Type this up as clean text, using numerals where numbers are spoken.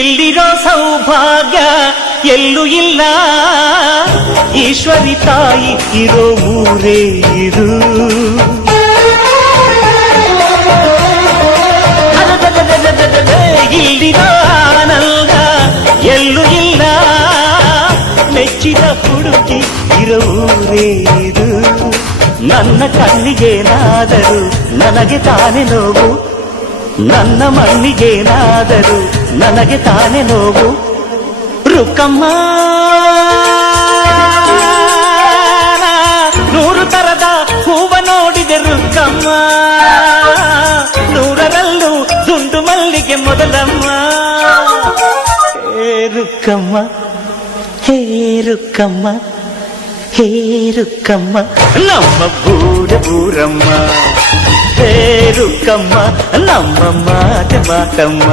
ಇಲ್ಲಿರೋ ಸೌಭಾಗ್ಯ ಎಲ್ಲೂ ಇಲ್ಲ, ಈಶ್ವರಿ ತಾಯಿ ಇರೋ ಊರೇ ಇದು. ಇಲ್ಲಿರೋ ಆನಂದ ಎಲ್ಲೂ ಇಲ್ಲ, ಮೆಚ್ಚಿದ ಹುಡುಗಿ ಇರೋ ಊರೇ ಇದು. ನನ್ನ ಕಣ್ಣಿಗೇನಾದರೂ ನನಗೆ ತಾನೇ ನೋವು, ನನ್ನ ಮಣ್ಣಿಗೇನಾದರೂ ನನಗೆ ತಾನೇ ನೋವು. ರುಕ್ಕಮ್ಮ ನೂರು ತರದ ಹೂವ ನೋಡಿದೆ ರುಕ್ಕಮ್ಮ, ನೂರರಲ್ಲೂ ದುಂಡು ಮಲ್ಲಿಗೆ ಮೊದಲಮ್ಮ. ಹೇ ರುಕ್ಕಮ್ಮ, ಹೇ ರುಕ್ಕಮ್ಮ, ಹೇ ರುಕ್ಕಮ್ಮ, ನಮ್ಮ ಬೂರಮ್ಮ. ಹೇ ರುಕ್ಕಮ್ಮ, ನಮ್ಮ ಮಾತಮ್ಮ.